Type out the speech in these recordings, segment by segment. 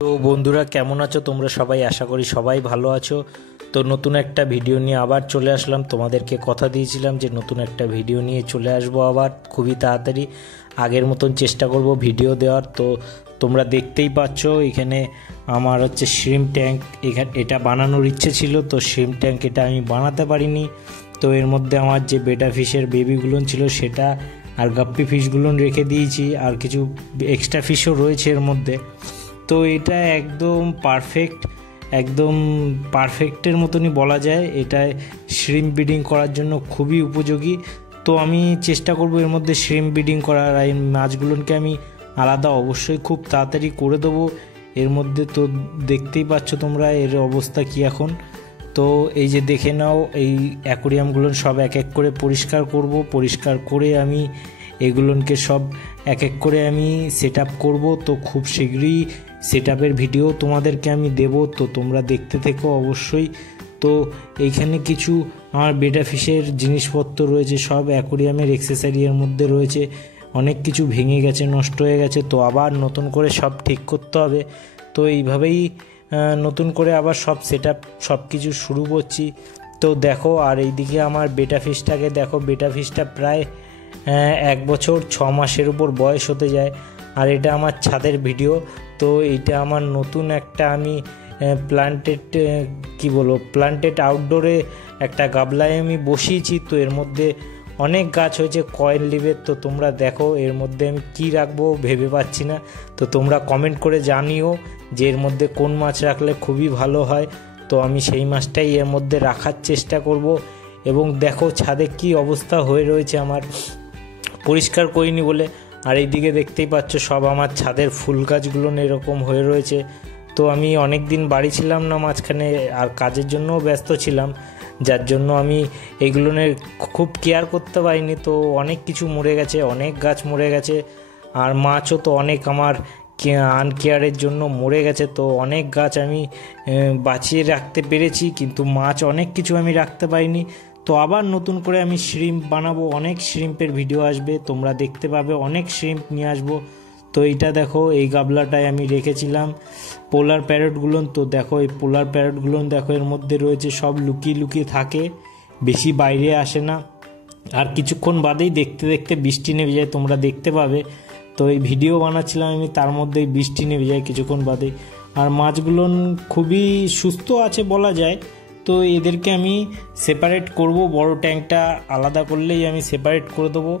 তো বন্ধুরা কেমন আছো তোমরা সবাই? আশা করি সবাই ভালো আছো। তো নতুন একটা ভিডিও নিয়ে আবার চলে আসলাম। তোমাদেরকে কথা দিয়েছিলাম যে নতুন একটা ভিডিও নিয়ে চলে আসবো আবার খুবই তাড়াতাড়ি। আগের মতন চেষ্টা করব ভিডিও দেওয়ার। তো তোমরা দেখতেই পাচ্ছ এখানে আমার হচ্ছে শ্রিম্প ট্যাঙ্ক, এখানে এটা বানানোর ইচ্ছে ছিল, তো শ্রিম্প ট্যাঙ্ক এটা আমি বানাতে পারিনি। তো এর মধ্যে আমার যে বেটা ফিশের বেবিগুলো ছিল সেটা আর গাপ্পি ফিশগুলো রেখে দিয়েছি, আর কিছু এক্সট্রা ফিশও রয়েছে এর মধ্যে। তো এটা একদম পারফেক্টের মতনই বলা যায়। এটা শ্রিম্প ব্রিডিং করার জন্য খুবই উপযোগী। তো আমি চেষ্টা করব এর মধ্যে শ্রিম্প ব্রিডিং করার। এই মাছগুলোকে আমি আলাদা অবশ্যই খুব তাড়াতাড়ি করে দেবো এর মধ্যে। তো দেখতেই পাচ্ছ তোমরা এর অবস্থা কি এখন। তো এই যে দেখে নাও, এই অ্যাকোরিয়ামগুলো সব এক এক করে পরিষ্কার করব। পরিষ্কার করে আমি এগুলোকে সব এক এক করে আমি সেট আপ করবো। তো খুব শীঘ্রই সেট আপের ভিডিও তোমাদেরকে আমি দেব, তো তোমরা দেখতে থেকো অবশ্যই। তো এইখানে কিছু আমার বেটা ফিশের জিনিসপত্র রয়েছে, সব অ্যাকোরিয়ামের অ্যাক্সেসরি এর মধ্যে রয়েছে। অনেক কিছু ভেঙে গেছে, নষ্ট হয়ে গেছে, তো আবার নতুন করে সব ঠিক করতে হবে। তো এইভাবেই নতুন করে আবার সব সেট আপ সব কিছু শুরু করছি। তো দেখো, আর এইদিকে আমার বেটা ফিশটাকে দেখো, বেটা ফিশটা প্রায় 1 বছর 6 মাসের উপর বয়স হতে যায়। আর এটা আমার ছাদের ভিডিও। তো এইটা আমার নতুন একটা আমি প্লান্টেড আউটডোরে একটা গাবলায় আমি বসিয়েছি। তো এর মধ্যে অনেক গাছ হয়েছে কয়েন লিভের। তো তোমরা দেখো এর মধ্যে আমি কী রাখবো ভেবে পাচ্ছি না। তো তোমরা কমেন্ট করে জানিও যে এর মধ্যে কোন মাছ রাখলে খুবই ভালো হয়। তো আমি সেই মাছটাই এর মধ্যে রাখার চেষ্টা করব। এবং দেখো ছাদে কি অবস্থা হয়ে রয়েছে আমার, পরিষ্কার করিনি বলে। আর এইদিকে দেখতেই পাচ্ছ সব আমার ছাদের ফুল গাছগুলো এরকম হয়ে রয়েছে। তো আমি অনেক দিন বাড়ি ছিলাম না মাঝখানে, আর কাজের জন্যও ব্যস্ত ছিলাম, যার জন্য আমি এইগুলোর খুব কেয়ার করতে পারিনি। তো অনেক কিছু মরে গেছে, অনেক গাছ মরে গেছে, আর মাছও তো অনেক আমার আনকেয়ারের জন্য মরে গেছে। তো অনেক গাছ আমি বাঁচিয়ে রাখতে পেরেছি, কিন্তু মাছ অনেক কিছু আমি রাখতে পারিনি। তো আবার নতুন করে আমি শ্রিম্প বানাবো, অনেক শ্রিম্পের ভিডিও আসবে, তোমরা দেখতে পাবে, অনেক শ্রিম্প নিয়ে আসবো। তো এইটা দেখো, এই গাবলাটায় আমি রেখেছিলাম পোলার প্যারটগুলো। তো দেখো এই পোলার প্যারটগুলো দেখো এর মধ্যে রয়েছে, সব লুকিয়ে লুকিয়ে থাকে, বেশি বাইরে আসে না। আর কিছুক্ষণ বাদেই দেখতে দেখতে বৃষ্টি নেমে যায়, তোমরা দেখতে পাবে। তো এই ভিডিও বানাচ্ছিলাম আমি, তার মধ্যেই বৃষ্টি নেমে যায় কিছুক্ষণ বাদেই। আর মাছগুলো খুবই সুস্থ আছে বলা যায়। তো এদেরকে আমি সেপারেট করব, বড় ট্যাঙ্কটা আলাদা করলেই আমি সেপারেট করে দেবো।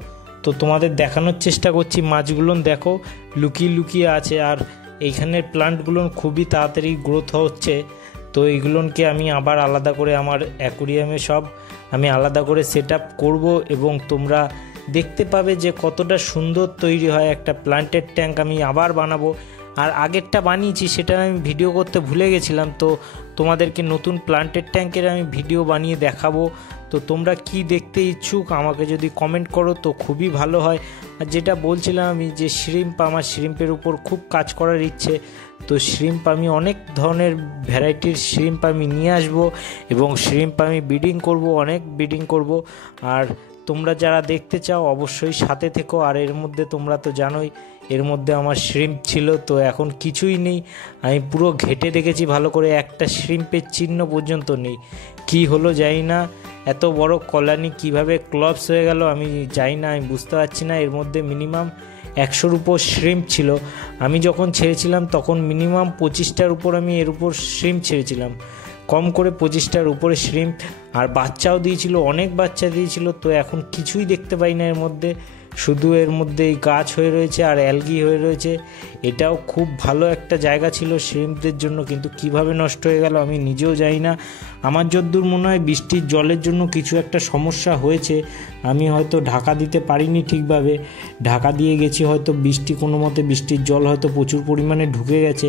তো তোমাদের দেখানোর চেষ্টা করছি, মাছগুলো দেখো লুকিয়ে লুকিয়ে আছে। আর এইখানের প্লান্টগুলো খুবই তাড়াতাড়ি গ্রোথ হচ্ছে। তো এইগুলোকে আমি আবার আলাদা করে আমার অ্যাকোরিয়ামে সব আমি আলাদা করে সেট আপ করবো, এবং তোমরা দেখতে পাবে যে কতটা সুন্দর তৈরি হয় একটা প্লান্টেড ট্যাঙ্ক। আমি আবার বানাবো, আর আগেরটা বানিয়েছি সেটা আমি ভিডিও করতে ভুলে গেছিলাম। তো তোমাদেরকে নতুন প্লান্টেড ট্যাঙ্কের আমি ভিডিও বানিয়ে দেখাবো। তো তোমরা কি দেখতে ইচ্ছুক আমাকে যদি কমেন্ট করো তো খুবই ভালো হয়। আর যেটা বলছিলাম আমি যে শ্রিম্প, আমার শ্রিম্পের উপর খুব কাজ করার ইচ্ছে। তো শ্রিম্প আমি অনেক ধরনের ভ্যারাইটির শ্রিম্প আমি নিয়ে আসবো, এবং শ্রিম্প আমি ব্রিডিং করব, অনেক ব্রিডিং করব। আর তোমরা যারা দেখতে চাও অবশ্যই সাথে থেকো। আর এর মধ্যে তোমরা তো জানোই এর মধ্যে আমার শ্রিম্প ছিল, তো এখন কিছুই নেই। আমি পুরো ঘেটে দেখেছি ভালো করে, একটা শ্রিম্পের চিহ্ন পর্যন্ত নেই। কি হলো জানি না, এত বড় কলোনি কিভাবে ক্লপস হয়ে গেল আমি জানি না, আমি বুঝতে পারছি না। এর মধ্যে মিনিমাম 100-র উপর শ্রিম্প ছিল। আমি যখন ছেড়েছিলাম তখন মিনিমাম 25টার উপর আমি এর উপর শ্রিম্প ছেড়েছিলাম, কম করে 25টার উপরে শ্রিম্প। আর বাচ্চাও দিয়েছিল, অনেক বাচ্চা দিয়েছিল। তো এখন কিছুই দেখতে পাই না এর মধ্যে, শুধু এর মধ্যে এই গাছ হয়ে রয়েছে আর অ্যালগি হয়ে রয়েছে। এটাও খুব ভালো একটা জায়গা ছিল শ্রিম্পদের জন্য, কিন্তু কিভাবে নষ্ট হয়ে গেল আমি নিজেও জানি না। আমার যতদূর মনে হয় বৃষ্টির জলের জন্য কিছু একটা সমস্যা হয়েছে। আমি হয়তো ঢাকা দিতে পারিনি ঠিকভাবে, ঢাকা দিয়ে গেছি হয়তো, কোনো মতে বৃষ্টির জল হয়তো প্রচুর পরিমাণে ঢুকে গেছে।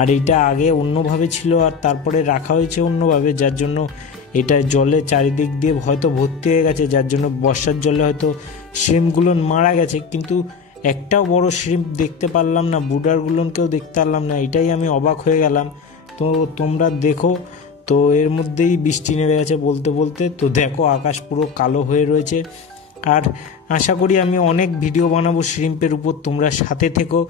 আর এইটা আগে অন্যভাবে ছিল, আর তারপরে রাখা হয়েছে অন্যভাবে, যার জন্য এটা জলে চারিদিক দিয়ে হয়তো ভর্তি হয়ে গেছে, যার জন্য বর্ষার জলে হয়তো শ্রিম্পগুলো মারা গেছে। কিন্তু একটাও বড় শ্রিম্প দেখতে পারলাম না, ব্রুডারগুলোকেও দেখতে পারলাম না, এটাই আমি অবাক হয়ে গেলাম। তো তোমরা দেখো, তো এর মধ্যেই বৃষ্টি নেমে গেছে বলতে বলতে। তো দেখো আকাশ পুরো কালো হয়ে রয়েছে। আর আশা করি আমি অনেক ভিডিও বানাবো শ্রিম্পের উপর, তোমরা সাথে থেকো।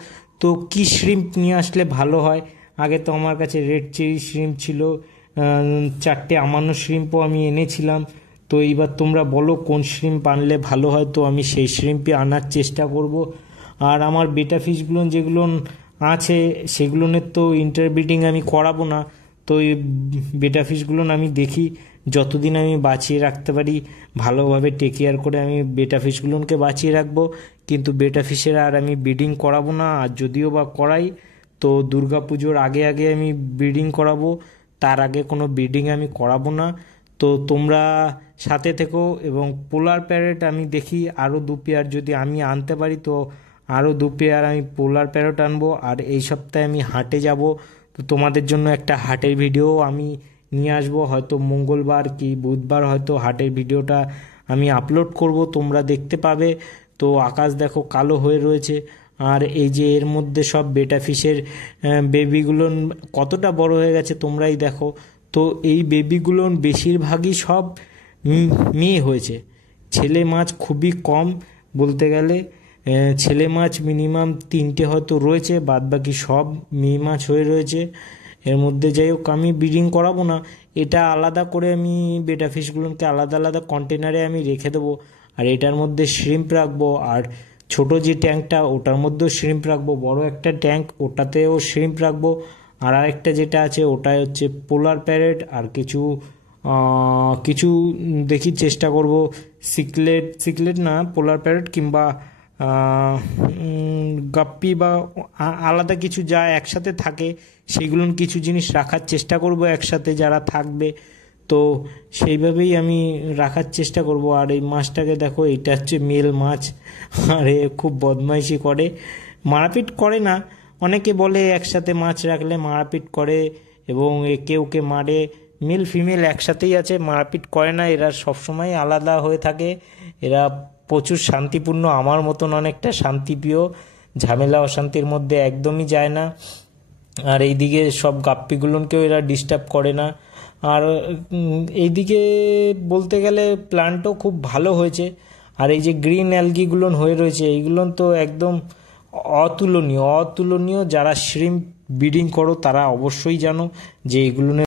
তো কি শ্রিম্প নিয়ে আসলে ভালো হয় আগে তো আমার কাছে রেড চেরি শ্রিম্প ছিল, 4টে আমানো শ্রিম্পও আমি এনেছিলাম। তো এইবার তোমরা বলো কোন শ্রিম্প আনলে ভালো হয়, তো আমি সেই শ্রিম্পই আনার চেষ্টা করব। আর আমার বেটা ফিশগুলো যেগুলো আছে সেগুলোর তো ইন্টারব্রিডিং আমি করাবো না। তো এই বেটা ফিশগুলো আমি দেখি যতদিন আমি বাঁচিয়ে রাখতে পারি ভালোভাবে টেক কেয়ার করে আমি বেটা ফিশগুলোকে বাঁচিয়ে রাখবো, কিন্তু বেটা ফিশের আর আমি ব্রিডিং করাবো না। আর যদিও বা করাই তো দুর্গাপুজোর আগে আগে আমি ব্রিডিং করাবো, তার আগে কোনো ব্রিডিং আমি করাবো না। তো তোমরা সাথে থেকো। এবং পোলার প্যারেট আমি দেখি আরও 2 পেয়ার যদি আমি আনতে পারি, তো আরও 2 পেয়ার আমি পোলার প্যারেট আনবো। আর এই সপ্তাহে আমি হাটে যাব, তো তোমাদের জন্য একটা হাটের ভিডিও আমি নিয়ে আসবো, হয়তো মঙ্গলবার কি বুধবার হয়তো হাটের ভিডিওটা আমি আপলোড করব, তোমরা দেখতে পাবে। তো আকাশ দেখো কালো হয়ে রয়েছে, আর এই যে এর মধ্যে সব বেটা ফিশের বেবিগুলো কতটা বড় হয়ে গেছে তোমরাই দেখো। তো এই বেবিগুলো বেশিরভাগই সব মেয়ে হয়েছে, ছেলে মাছ খুবই কম বলতে গেলে। ছেলে মাছ মিনিমাম 3টে হয়তো রয়েছে, বাদ বাকি সব মেয়ে মাছ হয়ে রয়েছে। এর মধ্যে যাই হোক আমি ব্রিডিং করাবো না, এটা আলাদা করে আমি বেটা ফিশগুলোকে আলাদা আলাদা কন্টেনারে আমি রেখে দেবো। আর এটার মধ্যে শ্রিম্প রাখবো, আর ছোট যে ট্যাঙ্কটা ওটার মধ্যেও শ্রিম্প রাখবো, বড় একটা ট্যাঙ্ক ওটাতেও শ্রিম্প রাখবো। আর আরেকটা যেটা আছে ওটাই হচ্ছে পোলার প্যারেট, আর কিছু কিছু দেখি চেষ্টা করব সিকলেট না পোলার প্যারেট কিংবা গাপ্পি বা আলাদা কিছু যা একসাথে থাকে সেগুলো কিছু জিনিস রাখার চেষ্টা করব একসাথে যারা থাকবে। তো সেইভাবেই আমি রাখার চেষ্টা করব। আর এই মাছটাকে দেখো, এটা হচ্ছে মেল মাছ, আর এ খুব বদমাইশি করে, মারপিট করে না। অনেকে বলে একসাথে মাছ রাখলে মারপিট করে এবং একে ওকে মারে, মেল ফিমেল একসাথেই আছে, মারপিট করে না। এরা সবসময় আলাদা হয়ে থাকে, এরা প্রচুর শান্তিপূর্ণ, আমার মতন অনেকটা শান্তিপ্রিয়, ঝামেলা অশান্তির মধ্যে একদমই যায় না। আর এইদিকে সব গাপ্পিগুলোকেও এরা ডিস্টার্ব করে না। আর এইদিকে বলতে গেলে প্ল্যান্টও খুব ভালো হয়েছে। আর এই যে গ্রিন অ্যালগিগুলো হয়ে রয়েছে এইগুলো তো একদম অতুলনীয়। যারা শ্রিম্প ব্রিডিং করো তারা অবশ্যই জানো যে এগুলো